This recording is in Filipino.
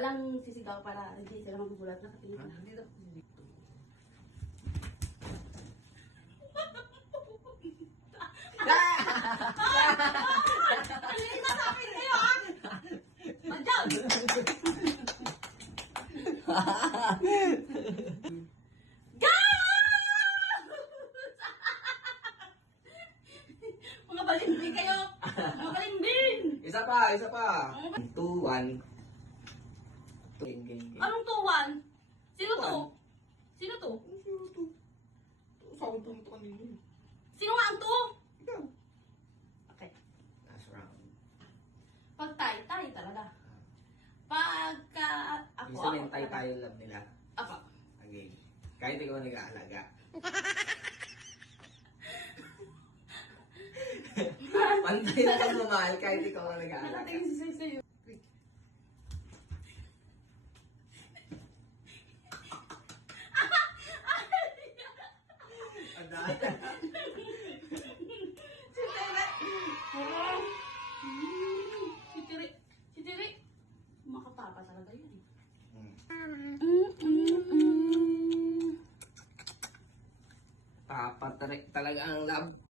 Walang sisigaw para hindi sila magugulat na katingin ka. Hindi na po dito. Hindi na sabi kayo ha! Madyan! Mga balimbing kayo! Mga balimbing! Isa pa, isa pa. 2, 1. Game. Anong tuwan? Sino to? Sino to? Sino to? Sabi po ito kanina. Sino nga ang to? Ikaw. Okay. Last round. Pag tayo talaga. Pagka ako, Isa yung tayo love nila. Ako. Okay. Kahit ikaw nag-aalaga. Pantay na kang mamahal kahit ikaw ang nag-aalaga. Nakatingin si Sir sa'yo. Si Tiri. Makapapa talaga yun eh. Papa talaga ang love.